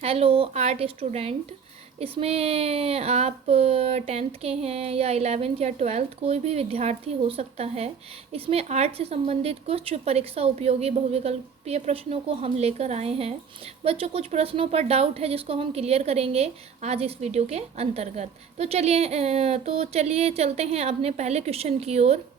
Hello art student. इसमें आप 10th के हैं या 11th या 12th, कोई भी विद्यार्थी हो सकता है। इसमें आर्ट से संबंधित कुछ परीक्षा उपयोगी बहुविकल्पीय प्रश्नों को हम लेकर आए हैं। बच्चों, कुछ प्रश्नों पर डाउट है जिसको हम क्लियर करेंगे आज इस वीडियो के अंतर्गत। तो चलिए चलते हैं अपने पहले क्वेश्चन की ओर।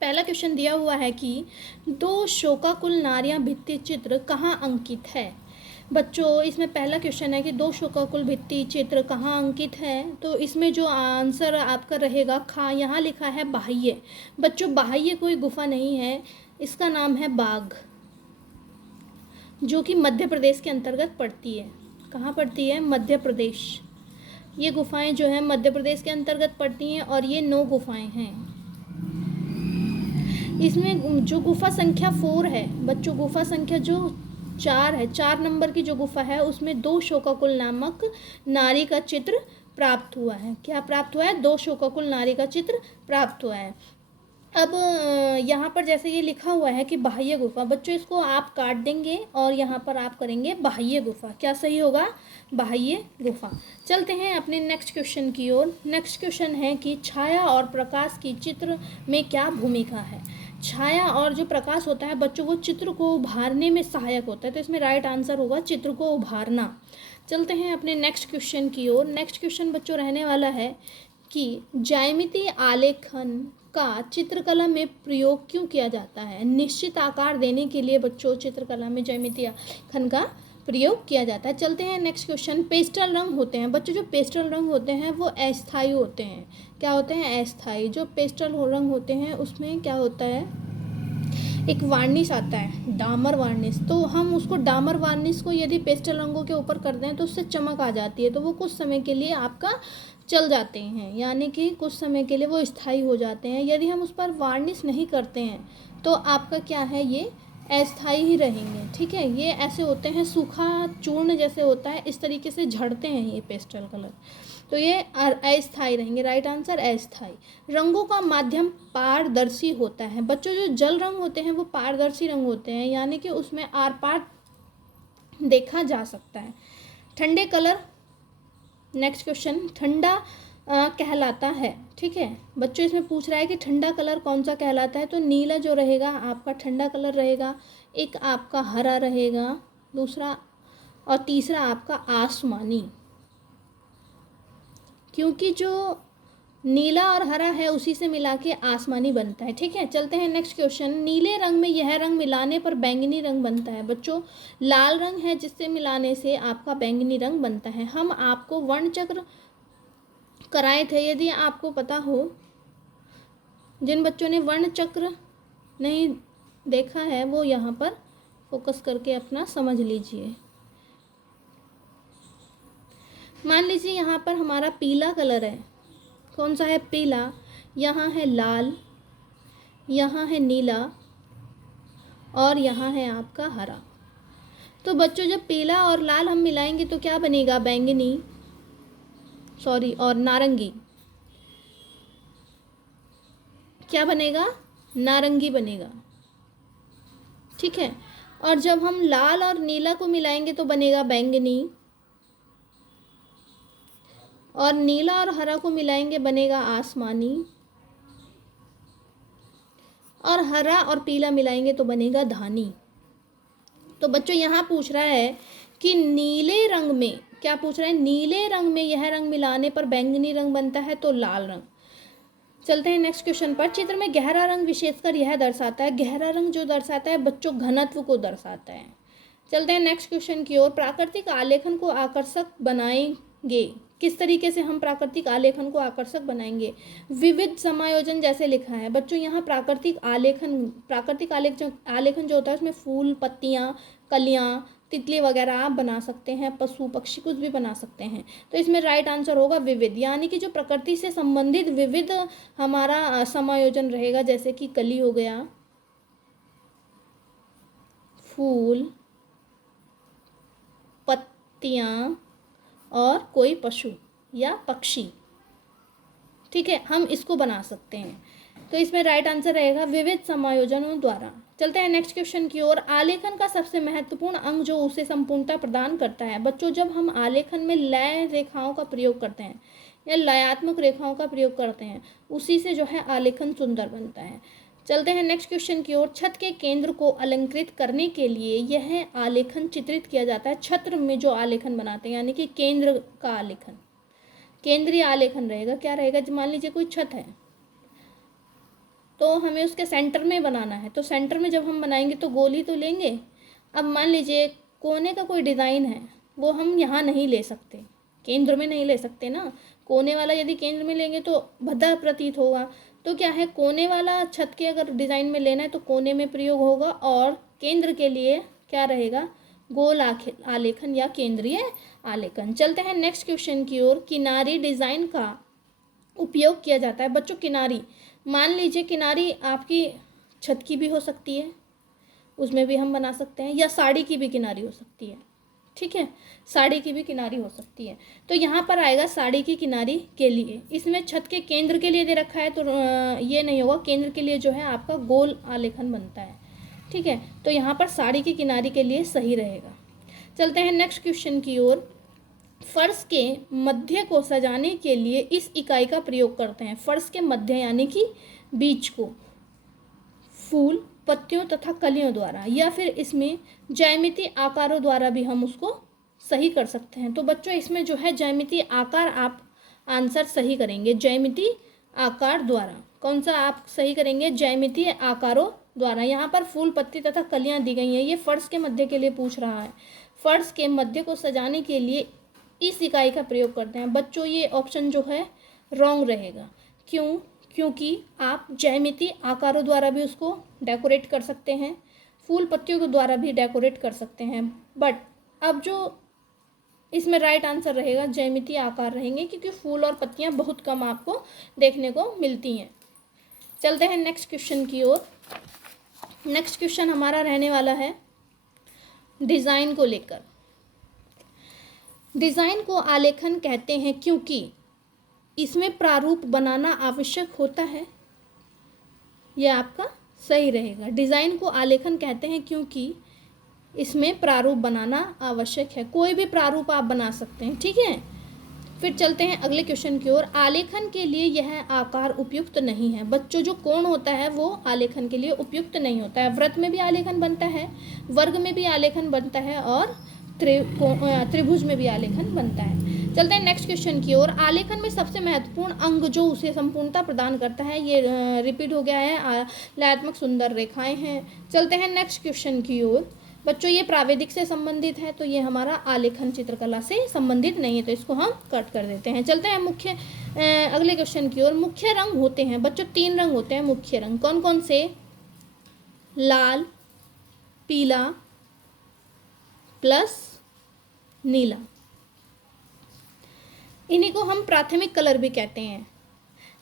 पहला क्वेश्चन दिया हुआ है कि दो शोकाकुल नारियां भित्ति चित्र कहाँ अंकित है। बच्चों, इसमें पहला क्वेश्चन है कि दो शोकाकुल भित्ति चित्र कहाँ अंकित है। तो इसमें जो आंसर आपका रहेगा खा, यहाँ लिखा है बाह्य। बच्चों, बाह्य कोई गुफा नहीं है, इसका नाम है बाघ, जो कि मध्य प्रदेश के अंतर्गत पड़ती है। कहाँ पड़ती है? मध्य प्रदेश। ये गुफाएं जो है मध्य प्रदेश के अंतर्गत पड़ती हैं और ये 9 गुफाएं हैं। इसमें जो गुफा संख्या 4 है बच्चों, गुफा संख्या जो 4 है, 4 नंबर की जो गुफा है, उसमें दो शोकाकुल नामक नारी का चित्र प्राप्त हुआ है। क्या प्राप्त हुआ है? दो शोकाकुल नारी का चित्र प्राप्त हुआ है। अब यहाँ पर जैसे ये लिखा हुआ है कि बाह्य गुफा, बच्चों इसको आप काट देंगे और यहाँ पर आप करेंगे बाह्य गुफा। क्या सही होगा? बाह्य गुफा। चलते हैं अपने नेक्स्ट क्वेश्चन की ओर। नेक्स्ट क्वेश्चन है कि छाया और प्रकाश की चित्र में क्या भूमिका है। छाया और जो प्रकाश होता है बच्चों, वो चित्र को उभारने में सहायक होता है। तो इसमें राइट आंसर होगा चित्र को उभारना। चलते हैं अपने नेक्स्ट क्वेश्चन की ओर। नेक्स्ट क्वेश्चन बच्चों रहने वाला है कि ज्यामितीय आलेखन का चित्रकला में प्रयोग क्यों किया जाता है। निश्चित आकार देने के लिए बच्चों चित्रकला में ज्यामितीय आलेखन का प्रयोग किया जाता है। चलते हैं नेक्स्ट क्वेश्चन। पेस्टल रंग होते हैं बच्चों, जो पेस्टल रंग होते हैं वो अस्थायी होते हैं। क्या होते हैं? अस्थायी। जो पेस्टल रंग होते हैं उसमें क्या होता है, एक वार्निश आता है, डामर वार्निश। तो हम उसको डामर वार्निश को यदि पेस्टल रंगों के ऊपर कर दें तो उससे चमक आ जाती है, तो वो कुछ समय के लिए आपका चल जाते हैं, यानी कि कुछ समय के लिए वो स्थायी हो जाते हैं। यदि हम उस पर वार्निश नहीं करते हैं तो आपका क्या है, ये अस्थायी ही रहेंगे। ठीक है, ये ऐसे होते हैं, सूखा चूर्ण जैसे होता है, इस तरीके से झड़ते हैं ये पेस्टल कलर, तो ये अस्थायी रहेंगे। राइट आंसर अस्थायी। रंगों का माध्यम पारदर्शी होता है बच्चों, जो जल रंग होते हैं वो पारदर्शी रंग होते हैं, यानी कि उसमें आर पार देखा जा सकता है। ठंडे कलर, नेक्स्ट क्वेश्चन, ठंडा कहलाता है। ठीक है बच्चों, इसमें पूछ रहा है कि ठंडा कलर कौन सा कहलाता है। तो नीला जो रहेगा आपका ठंडा कलर रहेगा, एक आपका हरा रहेगा, दूसरा और तीसरा आपका आसमानी, क्योंकि जो नीला और हरा है उसी से मिला के आसमानी बनता है। ठीक है, चलते हैं नेक्स्ट क्वेश्चन। नीले रंग में यह रंग मिलाने पर बैंगनी रंग बनता है बच्चों। लाल रंग है जिससे मिलाने से आपका बैंगनी रंग बनता है। हम आपको वर्ण चक्र कराए थे, यदि आपको पता हो, जिन बच्चों ने वर्ण चक्र नहीं देखा है वो यहाँ पर फोकस करके अपना समझ लीजिए। मान लीजिए यहाँ पर हमारा पीला कलर है, कौन सा है? पीला। यहाँ है लाल, यहाँ है नीला और यहाँ है आपका हरा। तो बच्चों, जब पीला और लाल हम मिलाएंगे तो क्या बनेगा? बैंगनी, सॉरी, और नारंगी। क्या बनेगा? नारंगी बनेगा। ठीक है, और जब हम लाल और नीला को मिलाएंगे तो बनेगा बैंगनी, और नीला और हरा को मिलाएंगे बनेगा आसमानी, और हरा और पीला मिलाएंगे तो बनेगा धानी। तो बच्चों यहाँ पूछ रहा है कि नीले रंग में, क्या पूछ रहा है? नीले रंग में यह रंग मिलाने पर बैंगनी रंग बनता है, तो लाल रंग। चलते हैं नेक्स्ट क्वेश्चन पर। चित्र में गहरा रंग विशेषकर यह दर्शाता है, गहरा रंग जो दर्शाता है बच्चों घनत्व को दर्शाता है। चलते हैं नेक्स्ट क्वेश्चन की ओर। प्राकृतिक आलेखन को आकर्षक बनाएंगे, किस तरीके से हम प्राकृतिक आलेखन को आकर्षक बनाएंगे? विविध समायोजन जैसे लिखा है बच्चों। यहाँ प्राकृतिक आलेखन जो होता है उसमें फूल, पत्तियाँ, कलियाँ, तितली वगैरह आप बना सकते हैं, पशु पक्षी कुछ भी बना सकते हैं। तो इसमें राइट आंसर होगा विविध, यानी कि जो प्रकृति से संबंधित विविध हमारा समायोजन रहेगा, जैसे कि कली हो गया, फूल, पत्तियाँ और कोई पशु या पक्षी। ठीक है, हम इसको बना सकते हैं। तो इसमें राइट आंसर रहेगा विविध समायोजनों द्वारा। चलते हैं नेक्स्ट क्वेश्चन की ओर। आलेखन का सबसे महत्वपूर्ण अंग जो उसे संपूर्णता प्रदान करता है। बच्चों, जब हम आलेखन में लय रेखाओं का प्रयोग करते हैं या लयात्मक रेखाओं का प्रयोग करते हैं, उसी से जो है आलेखन सुंदर बनता है। चलते हैं नेक्स्ट क्वेश्चन की ओर। छत के केंद्र को अलंकृत करने के लिए यह आलेखन चित्रित किया जाता है। छत्र में जो आलेखन बनाते हैं यानी कि केंद्र का आलेखन, केंद्रीय आलेखन रहेगा। क्या रहेगा? मान लीजिए कोई छत है तो हमें उसके सेंटर में बनाना है, तो सेंटर में जब हम बनाएंगे तो गोल ही तो लेंगे। अब मान लीजिए कोने का कोई डिज़ाइन है, वो हम यहाँ नहीं ले सकते, केंद्र में नहीं ले सकते ना। कोने वाला यदि केंद्र में लेंगे तो भद्दा प्रतीत होगा। तो क्या है, कोने वाला छत के अगर डिज़ाइन में लेना है तो कोने में प्रयोग होगा, और केंद्र के लिए क्या रहेगा? गोल आलेखन या केंद्रीय आलेखन। चलते हैं नेक्स्ट क्वेश्चन की ओर। किनारी डिज़ाइन का उपयोग किया जाता है। बच्चों, किनारी, मान लीजिए किनारी आपकी छत की भी हो सकती है, उसमें भी हम बना सकते हैं, या साड़ी की भी किनारी हो सकती है। ठीक है, साड़ी की भी किनारी हो सकती है। तो यहाँ पर आएगा साड़ी की किनारी के लिए। इसमें छत के केंद्र के लिए दे रखा है तो ये नहीं होगा। केंद्र के लिए जो है आपका गोल आलेखन बनता है। ठीक है, तो यहाँ पर साड़ी की किनारी के लिए सही रहेगा। चलते हैं नेक्स्ट क्वेश्चन की ओर। फर्श के मध्य को सजाने के लिए इस इकाई का प्रयोग करते हैं। फर्श के मध्य यानी कि बीच को फूल, पत्तियों तथा कलियों द्वारा, या फिर इसमें ज्यामितीय आकारों द्वारा भी हम उसको सही कर सकते हैं। तो बच्चों, इसमें जो है ज्यामितीय आकार आप आंसर सही करेंगे। ज्यामितीय आकार द्वारा कौन सा आप सही करेंगे? ज्यामितीय आकारों द्वारा। यहाँ पर फूल, पत्ती तथा कलियाँ दी गई हैं। ये फर्श के मध्य के लिए पूछ रहा है। फर्श के मध्य को सजाने के लिए इस इकाई का प्रयोग करते हैं। बच्चों, ये ऑप्शन जो है रॉन्ग रहेगा। क्यों? क्योंकि आप ज्यामितीय आकारों द्वारा भी उसको डेकोरेट कर सकते हैं, फूल पत्तियों के द्वारा भी डेकोरेट कर सकते हैं, बट अब जो इसमें राइट आंसर रहेगा ज्यामितीय आकार रहेंगे, क्योंकि फूल और पत्तियां बहुत कम आपको देखने को मिलती हैं। चलते हैं नेक्स्ट क्वेश्चन की ओर। नेक्स्ट क्वेश्चन हमारा रहने वाला है डिज़ाइन को लेकर। डिज़ाइन को आलेखन कहते हैं क्योंकि इसमें प्रारूप बनाना आवश्यक होता है। यह आपका सही रहेगा। डिज़ाइन को आलेखन कहते हैं क्योंकि इसमें प्रारूप बनाना आवश्यक है। कोई भी प्रारूप आप बना सकते हैं। ठीक है, फिर चलते हैं अगले क्वेश्चन की ओर। आलेखन के लिए यह आकार उपयुक्त नहीं है। बच्चों, जो कोण होता है वो आलेखन के लिए उपयुक्त नहीं होता है। वृत्त में भी आलेखन बनता है, वर्ग में भी आलेखन बनता है, और त्रिभुज में भी आलेखन बनता है। चलते हैं नेक्स्ट क्वेश्चन की ओर। आलेखन में सबसे महत्वपूर्ण अंग जो उसे संपूर्णता प्रदान करता है, ये रिपीट हो गया है, लयात्मक सुंदर रेखाएं हैं। चलते हैं नेक्स्ट क्वेश्चन की ओर। बच्चों, ये प्राविधिक से संबंधित है, तो ये हमारा आलेखन चित्रकला से संबंधित नहीं है, तो इसको हम कट कर देते हैं। चलते हैं अगले क्वेश्चन की ओर। मुख्य रंग होते हैं। बच्चों, 3 रंग होते हैं मुख्य रंग। कौन कौन से? लाल, पीला प्लस नीला। इन्हीं को हम प्राथमिक कलर भी कहते हैं।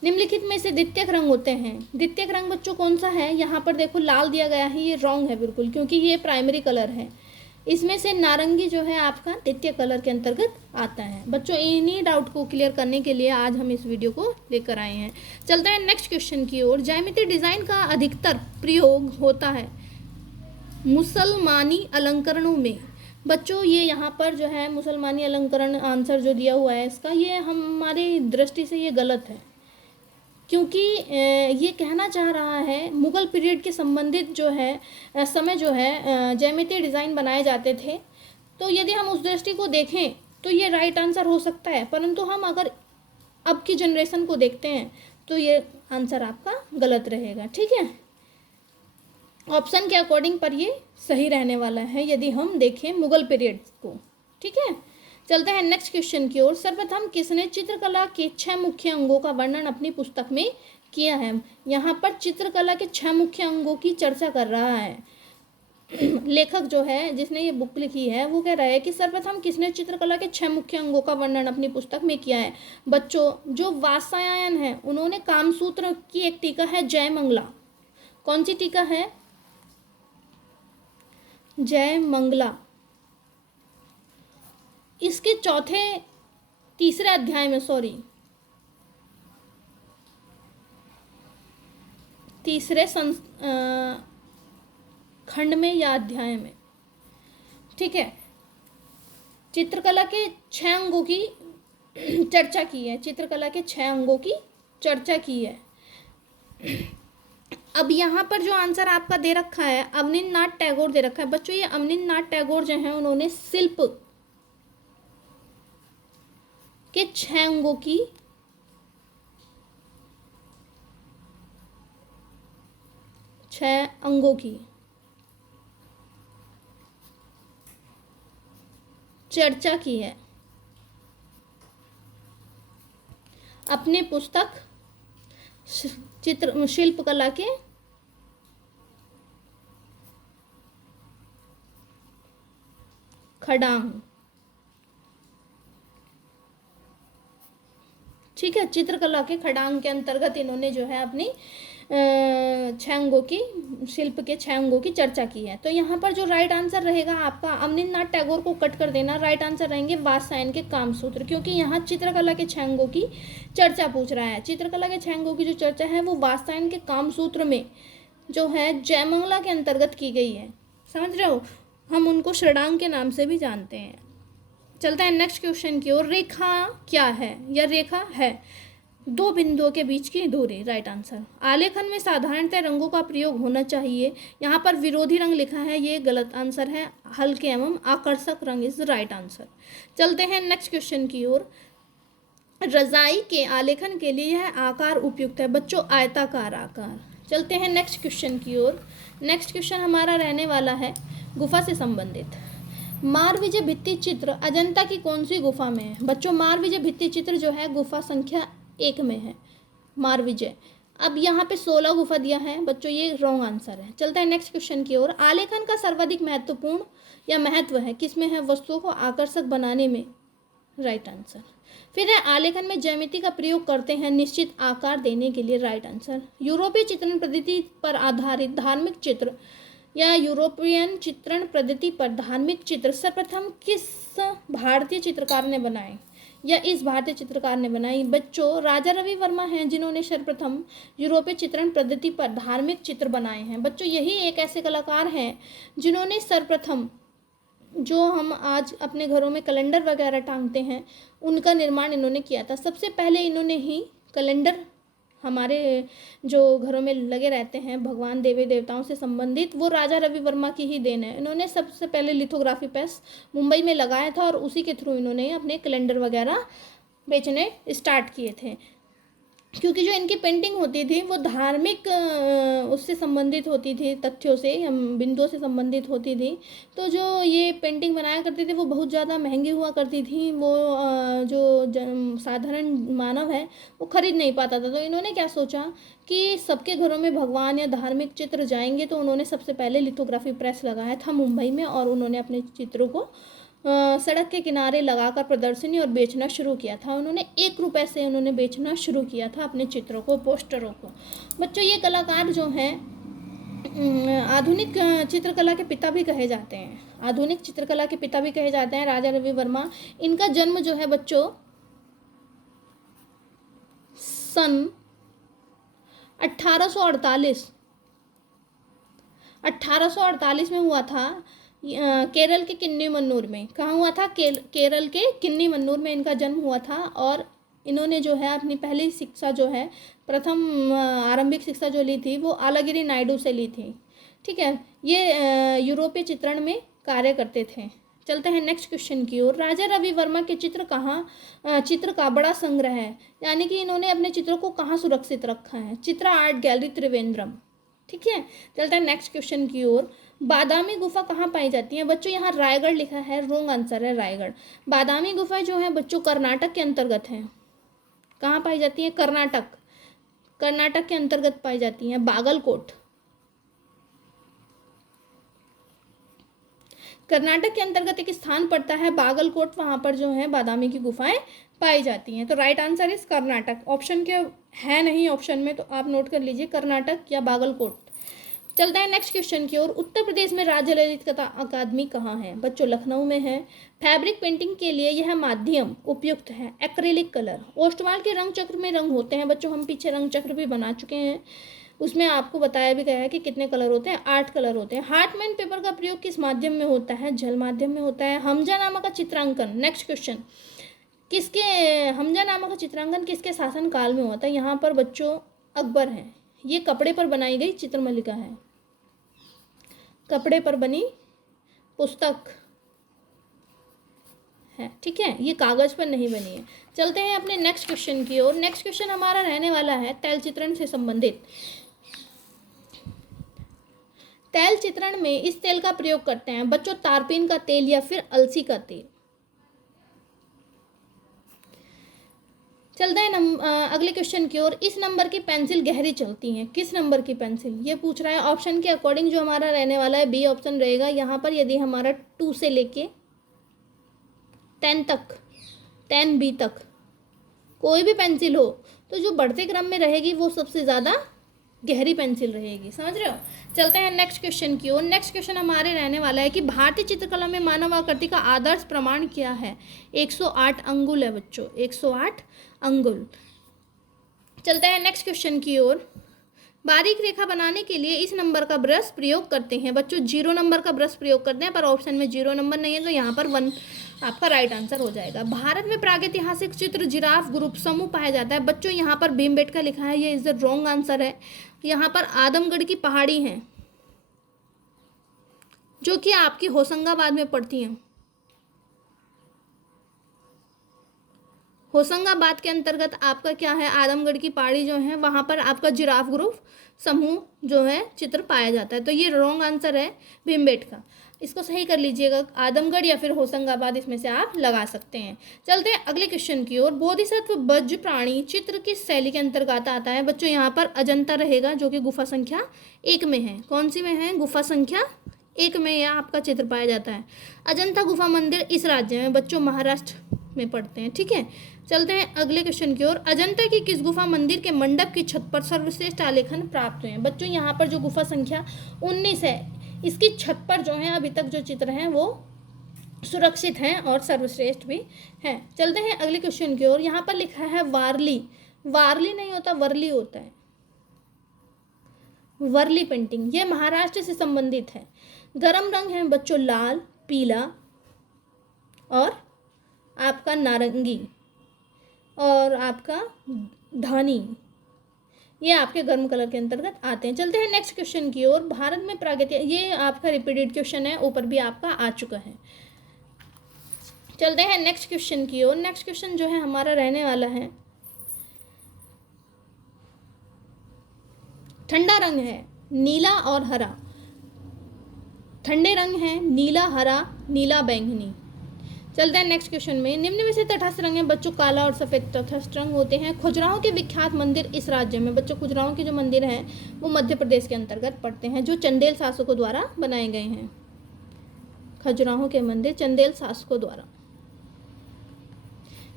निम्नलिखित में से द्वितीयक रंग होते हैं। द्वितीयक रंग बच्चों कौन सा है? यहाँ पर देखो लाल दिया गया है, ये रॉन्ग है बिल्कुल, क्योंकि ये प्राइमरी कलर है। इसमें से नारंगी जो है आपका द्वितीय कलर के अंतर्गत आता है। बच्चों, इन्हीं डाउट को क्लियर करने के लिए आज हम इस वीडियो को लेकर आए हैं। चलते हैं नेक्स्ट क्वेश्चन की ओर। ज्यामितीय डिजाइन का अधिकतर प्रयोग होता है मुसलमानी अलंकरणों में। बच्चों, ये यहाँ पर जो है मुसलमानी अलंकरण आंसर जो दिया हुआ है इसका, ये हमारी दृष्टि से ये गलत है, क्योंकि ये कहना चाह रहा है मुग़ल पीरियड के संबंधित जो है समय जो है ज्यामितीय डिज़ाइन बनाए जाते थे। तो यदि हम उस दृष्टि को देखें तो ये राइट आंसर हो सकता है, परंतु हम अगर अब की जनरेशन को देखते हैं तो ये आंसर आपका गलत रहेगा। ठीक है, ऑप्शन के अकॉर्डिंग पर ये सही रहने वाला है यदि हम देखें मुग़ल पीरियड को। ठीक है, चलते हैं नेक्स्ट क्वेश्चन की ओर। सर्वप्रथम किसने चित्रकला के 6 मुख्य अंगों का वर्णन अपनी पुस्तक में किया है? यहाँ पर चित्रकला के 6 मुख्य अंगों की चर्चा कर रहा है लेखक जो है जिसने ये बुक लिखी है, वो कह रहा है कि सर्वप्रथम किसने चित्रकला के 6 मुख्य अंगों का वर्णन अपनी पुस्तक में किया है? बच्चों, जो वात्स्यायन है उन्होंने कामसूत्र की एक टीका है जयमंगला। कौन सी टीका है? जयमंगला। इसके तीसरे अध्याय में तीसरे खंड में या अध्याय में। ठीक है, चित्रकला के 6 अंगों की चर्चा की है। चित्रकला के 6 अंगों की चर्चा की है। अब यहाँ पर जो आंसर आपका दे रखा है अवनींद्रनाथ टैगोर दे रखा है। बच्चों ये अवनींद्रनाथ टैगोर जो है उन्होंने शिल्प के 6 अंगों की चर्चा की है अपने पुस्तक शिल्पकला के खड़ांग। ठीक है, चित्रकला के खड़ांग के अंतर्गत इन्होंने जो है अपनी 6 अंगों की शिल्प के 6 अंगों की चर्चा की है। तो यहाँ पर जो राइट आंसर रहेगा आपका, अवनींद्रनाथ टैगोर को कट कर देना, राइट आंसर रहेंगे वात्स्यायन के कामसूत्र, क्योंकि यहाँ चित्रकला के 6 अंगों की चर्चा पूछ रहा है। चित्रकला के 6 अंगों की जो चर्चा है वो वात्स्यायन के कामसूत्र में जो है जयमंगला के अंतर्गत की गई है। समझ रहे हो, हम उनको षडांग के नाम से भी जानते हैं। चलता है नेक्स्ट क्वेश्चन की ओर। रेखा क्या है या रेखा है 2 बिंदुओं के बीच की दूरी। Right answer. आलेखन में साधारणतः रंगों का प्रयोग होना चाहिए। यहाँ पर विरोधी रंग लिखा है, ये गलत आंसर है। हल्के एवं आकर्षक रंग इज राइट आंसर। चलते हैं नेक्स्ट क्वेश्चन की ओर। रजाई के आलेखन के लिए यह आकार उपयुक्त है। बच्चों आयताकार आकार। चलते हैं नेक्स्ट क्वेश्चन की ओर। नेक्स्ट क्वेश्चन हमारा रहने वाला है गुफा से संबंधित। मारविजय भित्ति चित्र अजंता की कौन सी गुफा में है। बच्चों मारविजय भित्ति चित्र जो है गुफा संख्या 1 में है, मारविजय। अब यहाँ पे 16 गुफा दिया है बच्चों, ये रॉन्ग आंसर है। चलता है नेक्स्ट क्वेश्चन की ओर। आलेखन का सर्वाधिक महत्वपूर्ण या महत्व है किसमें है, वस्तुओं को आकर्षक बनाने में। Right answer. फिर है आलेखन में ज्यामिति का प्रयोग करते हैं निश्चित आकार देने के लिए। Right answer. यूरोपीय चित्रण पद्धति पर आधारित धार्मिक चित्र या यूरोपियन चित्रण पद्धति पर धार्मिक चित्र सर्वप्रथम किस भारतीय चित्रकार ने बनाए या इस भारतीय चित्रकार ने बनाई। बच्चों राजा रवि वर्मा हैं जिन्होंने सर्वप्रथम यूरोपीय चित्रण पद्धति पर धार्मिक चित्र बनाए हैं। बच्चों यही एक ऐसे कलाकार हैं जिन्होंने सर्वप्रथम जो हम आज अपने घरों में कैलेंडर वगैरह टांगते हैं उनका निर्माण इन्होंने किया था। सबसे पहले इन्होंने ही कैलेंडर हमारे जो घरों में लगे रहते हैं भगवान देवी देवताओं से संबंधित, वो राजा रवि वर्मा की ही देन है। इन्होंने सबसे पहले लिथोग्राफी प्रेस मुंबई में लगाया था और उसी के थ्रू इन्होंने अपने कैलेंडर वगैरह बेचने स्टार्ट किए थे। क्योंकि जो इनकी पेंटिंग होती थी वो धार्मिक उससे संबंधित होती थी, तथ्यों से या बिंदुओं से संबंधित होती थी। तो जो ये पेंटिंग बनाया करते थे वो बहुत ज़्यादा महंगी हुआ करती थी, वो जो साधारण मानव है वो खरीद नहीं पाता था। तो इन्होंने क्या सोचा कि सबके घरों में भगवान या धार्मिक चित्र जाएंगे, तो उन्होंने सबसे पहले लिथोग्राफी प्रेस लगाया था मुंबई में और उन्होंने अपने चित्रों को सड़क के किनारे लगाकर प्रदर्शनी और बेचना शुरू किया था। उन्होंने 1 रुपये से उन्होंने बेचना शुरू किया था अपने चित्रों को, पोस्टरों को। बच्चों ये कलाकार जो हैं आधुनिक चित्रकला के पिता भी कहे जाते हैं, आधुनिक चित्रकला के पिता भी कहे जाते हैं राजा रवि वर्मा। इनका जन्म जो है बच्चों सन 1848 में हुआ था, केरल के किन्नीमन्नूर में। कहाँ हुआ था, केरल के किन्नीमन्नूर में इनका जन्म हुआ था। और इन्होंने जो है अपनी पहली शिक्षा जो है प्रथम आरंभिक शिक्षा जो ली थी वो आलागिरी नायडू से ली थी। ठीक है, ये यूरोपीय चित्रण में कार्य करते थे। चलते हैं नेक्स्ट क्वेश्चन की ओर। राजा रवि वर्मा के चित्र का बड़ा संग्रह है, यानी कि इन्होंने अपने चित्रों को कहाँ सुरक्षित रखा है, चित्रा आर्ट गैलरी त्रिवेंद्रम। ठीक है, चलते हैं नेक्स्ट क्वेश्चन की ओर। बादामी गुफा कहाँ पाई जाती है। बच्चों यहाँ रायगढ़ लिखा है, रॉन्ग आंसर है रायगढ़। बादामी गुफा जो है बच्चों कर्नाटक के अंतर्गत है। कहाँ पाई जाती है, कर्नाटक के अंतर्गत पाई जाती है। बागलकोट, कर्नाटक के अंतर्गत एक स्थान पड़ता है बागलकोट, वहाँ पर जो है बादामी की गुफाएं पाई जाती हैं। तो राइट आंसर इस कर्नाटक। ऑप्शन के है नहीं ऑप्शन में, तो आप नोट कर लीजिए कर्नाटक या बागलकोट। चलते हैं नेक्स्ट क्वेश्चन की ओर। उत्तर प्रदेश में राज्य ललित कला अकादमी कहाँ है। बच्चों लखनऊ में है। फैब्रिक पेंटिंग के लिए यह माध्यम उपयुक्त है, एक्रेलिक कलर। ओस्टवाल के रंग चक्र में रंग होते हैं। बच्चों हम पीछे रंग चक्र भी बना चुके हैं। उसमें आपको बताया भी गया है कि कितने कलर होते हैं, 8 कलर होते हैं। हार्टमैन पेपर का प्रयोग किस माध्यम में होता है? जल माध्यम में होता है। हमजानामा का चित्रांकन, नेक्स्ट क्वेश्चन, किसके हमजानामा का चित्रांकन किसके शासन काल में हुआ था? यहाँ पर बच्चों अकबर हैं। ये कपड़े पर बनाई गई चित्रमल्लिका है, कपड़े पर बनी पुस्तक है, ठीक है, ये कागज पर नहीं बनी है। चलते हैं अपने नेक्स्ट क्वेश्चन की ओर। नेक्स्ट क्वेश्चन हमारा रहने वाला है तैल चित्रण से संबंधित। तैल चित्रण में इस तेल का प्रयोग करते हैं बच्चों, तारपीन का तेल या फिर अलसी का तेल। चलते हैं अगले क्वेश्चन की ओर। इस नंबर की पेंसिल गहरी चलती है, किस नंबर की पेंसिल? ये पूछ रहा है। ऑप्शन के अकॉर्डिंग जो हमारा रहने वाला है बी ऑप्शन रहेगा। यहाँ पर यदि हमारा 2 से लेके 10 तक, 10B तक कोई भी पेंसिल हो तो जो बढ़ते क्रम में रहेगी वो सबसे ज़्यादा गहरी पेंसिल रहेगी, समझ रहे हो। चलते हैं नेक्स्ट क्वेश्चन की ओर। नेक्स्ट क्वेश्चन हमारे रहने वाला है कि भारतीय चित्रकला में मानव आकृति का आदर्श प्रमाण क्या है? 108 अंगुल है बच्चों, 108 अंगुल। चलते हैं नेक्स्ट क्वेश्चन की ओर। बारीक रेखा बनाने के लिए इस नंबर का ब्रश प्रयोग करते हैं बच्चों, 0 नंबर का ब्रश प्रयोग करते हैं, पर ऑप्शन में 0 नंबर नहीं है तो यहाँ पर 1 आपका राइट आंसर हो जाएगा। भारत में प्रागैतिहासिक चित्र जिराफ ग्रुप समूह पाया जाता है बच्चों, यहाँ पर भीमबेटका लिखा है, ये इज द रॉन्ग आंसर है। यहाँ पर आदमगढ़ की पहाड़ी है जो कि आपकी होशंगाबाद में पड़ती हैं। होशंगाबाद के अंतर्गत आपका क्या है, आदमगढ़ की पहाड़ी जो है वहाँ पर आपका जिराफ ग्रुप समूह जो है चित्र पाया जाता है, तो ये रॉन्ग आंसर है भीमबेटका। इसको सही कर लीजिएगा, आदमगढ़ या फिर होशंगाबाद, इसमें से आप लगा सकते हैं। चलते हैं अगले क्वेश्चन की ओर। बोधिसत्व वज्र प्राणी चित्र किस शैली के अंतर्गत आता है बच्चों? यहाँ पर अजंता रहेगा जो कि गुफा संख्या 1 में है। कौन सी में है? गुफा संख्या 1 में यह आपका चित्र पाया जाता है। अजंता गुफा मंदिर इस राज्य में बच्चों महाराष्ट्र में पढ़ते हैं, ठीक है। चलते हैं अगले क्वेश्चन की ओर। अजंता की किस गुफा मंदिर के मंडप की छत पर सर्वश्रेष्ठ आलेखन प्राप्त हुए हैं बच्चों? यहाँ पर जो गुफा संख्या 19 है इसकी छत पर जो है अभी तक जो चित्र हैं वो सुरक्षित हैं और सर्वश्रेष्ठ भी हैं। चलते हैं अगले क्वेश्चन की ओर। यहाँ पर लिखा है वारली, वारली नहीं होता वर्ली होता है, वर्ली पेंटिंग, ये महाराष्ट्र से संबंधित है। गरम रंग है बच्चों लाल, पीला और आपका नारंगी और आपका धानी, ये आपके गर्म कलर के अंतर्गत आते हैं। चलते हैं नेक्स्ट क्वेश्चन की ओर। भारत में प्रागैतिक, ये आपका रिपीटेड क्वेश्चन है, ऊपर भी आपका आ चुका है। चलते हैं नेक्स्ट क्वेश्चन की ओर। नेक्स्ट क्वेश्चन जो है हमारा रहने वाला है, ठंडा रंग है नीला और हरा, ठंडे रंग है नीला, हरा, नीला, बैंगनी। चलते हैं नेक्स्ट क्वेश्चन में। निम्न में से तटस्थ रंग है बच्चों काला और सफ़ेद तटस्थ रंग होते हैं। खजुराहो के विख्यात मंदिर इस राज्य में बच्चों, खजुराहो के जो मंदिर हैं वो मध्य प्रदेश के अंतर्गत पड़ते हैं, जो चंदेल शासकों द्वारा बनाए गए हैं। खजुराहो के मंदिर चंदेल शासकों द्वारा,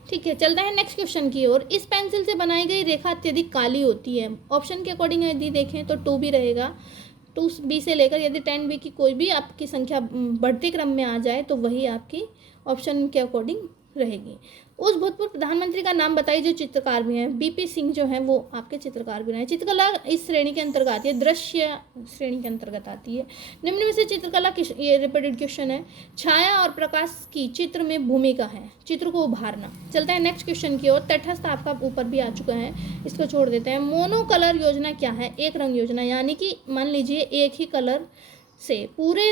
ठीक है। चलते हैं नेक्स्ट क्वेश्चन की ओर। इस पेंसिल से बनाई गई रेखा अत्यधिक काली होती है। ऑप्शन के अकॉर्डिंग यदि देखें तो 2B रहेगा, 2B से लेकर यदि 10B की कोई भी आपकी संख्या बढ़ते क्रम में आ जाए तो वही आपकी ऑप्शन के अकॉर्डिंग रहेगी। उस भूतपूर्व प्रधानमंत्री का नाम बताइए जो चित्रकार भी हैं। BP सिंह जो हैं वो आपके चित्रकार भी रहे हैं। चित्रकला इस श्रेणी के अंतर्गत आती है, दृश्य श्रेणी के अंतर्गत आती है। निम्न में से चित्रकला किस, ये रिपीटेड क्वेश्चन है, छाया और प्रकाश की चित्र में भूमिका है, चित्र को उभारना। चलते हैं नेक्स्ट क्वेश्चन की ओर। तटस्थ आपका ऊपर भी आ चुका है, इसको छोड़ देते हैं। मोनो कलर योजना क्या है? एक रंग योजना, यानी कि मान लीजिए एक ही कलर से पूरे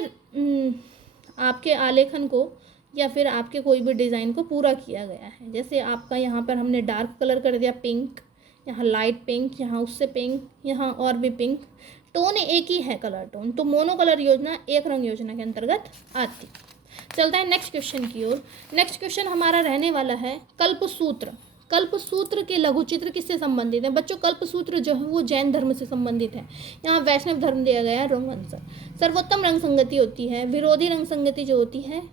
आपके आलेखन को या फिर आपके कोई भी डिज़ाइन को पूरा किया गया है। जैसे आपका यहाँ पर हमने डार्क कलर कर दिया पिंक, यहाँ लाइट पिंक, यहाँ उससे पिंक, यहाँ और भी पिंक, टोन एक ही है कलर टोन, तो मोनो कलर योजना एक रंग योजना के अंतर्गत आती। चलता है नेक्स्ट क्वेश्चन की ओर। नेक्स्ट क्वेश्चन हमारा रहने वाला है कल्पसूत्र। कल्पसूत्र के लघु चित्र किससे संबंधित है बच्चों? कल्पसूत्र जो है वो जैन धर्म से संबंधित है। यहाँ वैष्णव धर्म दिया गया है, रॉन्ग आंसर। सर्वोत्तम रंग संगति होती है, विरोधी रंग संगति जो होती है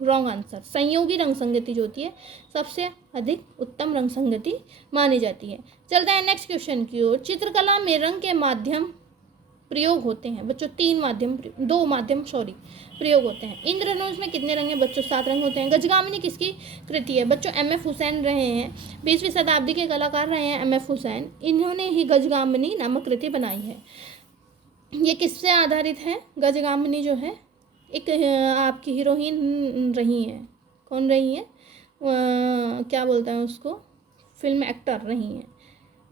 रॉन्ग आंसर। संयोगी रंग संगति जो होती है सबसे अधिक उत्तम रंग संगति मानी जाती है। चलते हैं नेक्स्ट क्वेश्चन की ओर। चित्रकला में रंग के माध्यम प्रयोग होते हैं बच्चों, 2 माध्यम प्रयोग होते हैं। इंद्रधनुष में कितने रंग हैं बच्चों? 7 रंग होते हैं। गजगामिनी किसकी कृति है बच्चों? M.F. हुसैन रहे हैं, 20वीं शताब्दी के कलाकार रहे हैं M.F. हुसैन, इन्होंने ही गजगामिनी नामक कृति बनाई है। ये किससे आधारित है? गजगामिनी जो है एक आपकी हीरोइन रही हैं। कौन रही है? क्या बोलते हैं उसको, फिल्म एक्टर रही हैं,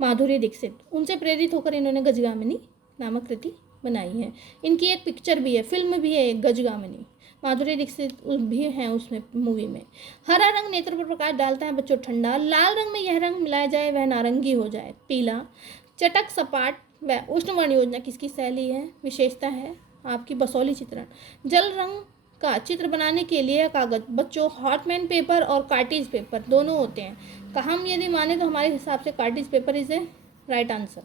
माधुरी दीक्षित। उनसे प्रेरित होकर इन्होंने गजगामिनी नामक कृति बनाई है। इनकी एक पिक्चर भी है, फिल्म भी है एक, गजगामिनी। माधुरी दीक्षित भी हैं उसमें, मूवी में। हरा रंग नेत्र पर प्रकाश डालता है बच्चों, ठंडा। लाल रंग में यह रंग मिलाया जाए वह नारंगी हो जाए, पीला। चटक सपाट व उष्णवर्ण योजना किसकी शैली है, विशेषता है? आपकी बसौली चित्रण। जल रंग का चित्र बनाने के लिए कागज बच्चों, हॉटमैन पेपर और कार्टिज पेपर दोनों होते हैं। हम यदि माने तो हमारे हिसाब से cartridge paper is a right answer.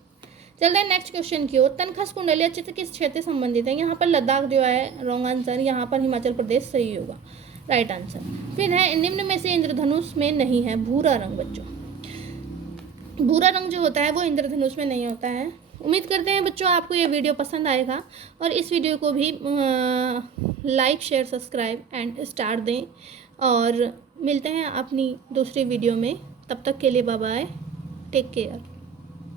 चलते हैं नेक्स्ट क्वेश्चन की ओर। तनखस कुंडलिया चित्र किस क्षेत्र से संबंधित है? यहाँ पर लद्दाख जो है रॉन्ग आंसर, यहाँ पर हिमाचल प्रदेश सही होगा, राइट आंसर। फिर है निम्न में से इंद्रधनुष में नहीं है भूरा रंग बच्चों। भूरा रंग जो होता है वो इंद्रधनुष में नहीं होता है। उम्मीद करते हैं बच्चों आपको ये वीडियो पसंद आएगा और इस वीडियो को भी like share subscribe and star दें और मिलते हैं अपनी दूसरी वीडियो में। तब तक के लिए बाय बाय, टेक केयर।